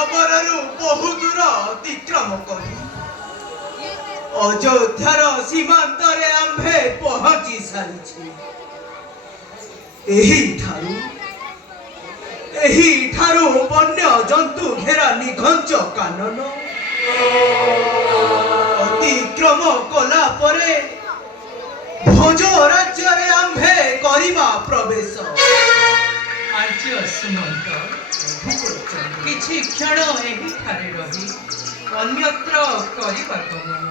ମାୟାବରରୁ ବହୁ ଦୂର ଅତିକ୍ରମ କରି ଅଯୋଧ୍ୟାର ସୀମାନ୍ତରେ ଆମ୍ଭେ ପହଞ୍ଚି ସାରିଛୁ। ଏହିଠାରୁ ବନ୍ୟ ଜନ୍ତୁ ଘେରା ନିଘଞ୍ଚ କାନନ ଅତିକ୍ରମ କଲା ପରେ ଭୋଜ ରାଜ୍ୟରେ ଆମ୍ଭେ କରିବା ପ୍ରବେଶ। ଆର୍ଯ୍ୟ ସୁମନ୍ତ କିଛି କ୍ଷଣ ଏହିଠାରେ ରହି ଅନ୍ୟତ୍ର କରିବା ଗମନ।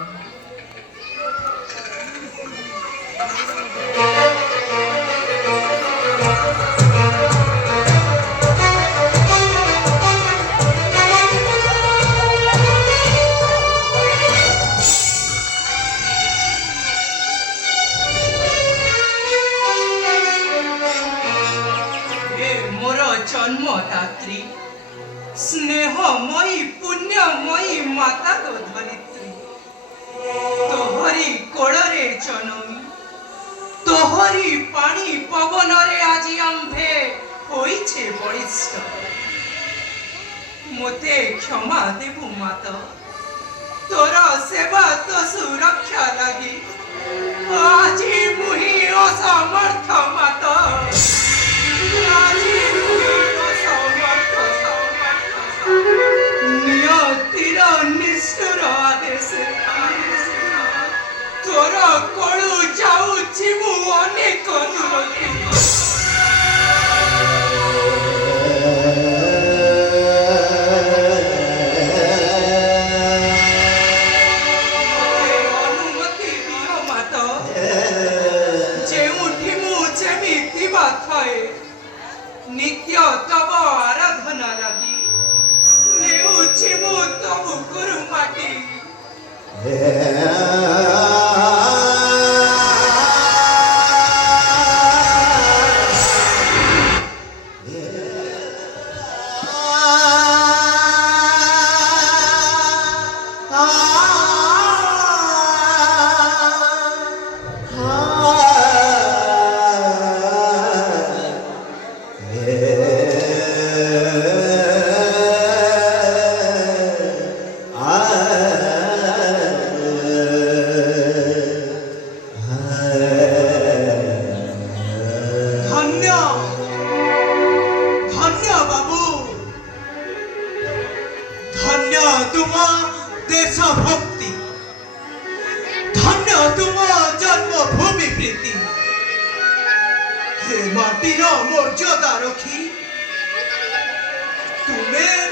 जन्मदात्री स्नेहमयी पुण्यमयी माता तो धरित्री तोहरी कोड़रे जनमी तोहरी पानी पवन रे आज आम्भे होइछे बलिष्ठ। मोते क्षमा देबु माता तोर सेवा तो सुरक्षा लगी आज मुही असमर्थ माता नियतिर निष्ठुर आदेश तोर कळु जाउछि मु अनेक दूरके। अनुमति दियो माता जेउठी मु जेमिति बाथाए नित्य तब आराधना लगी नेउछि मु तब गुरु माटी। तुम देशभक्ति धन्य तुम जन्मभूमि प्रीति हे माटीर मर्यादा रखी तुम्हें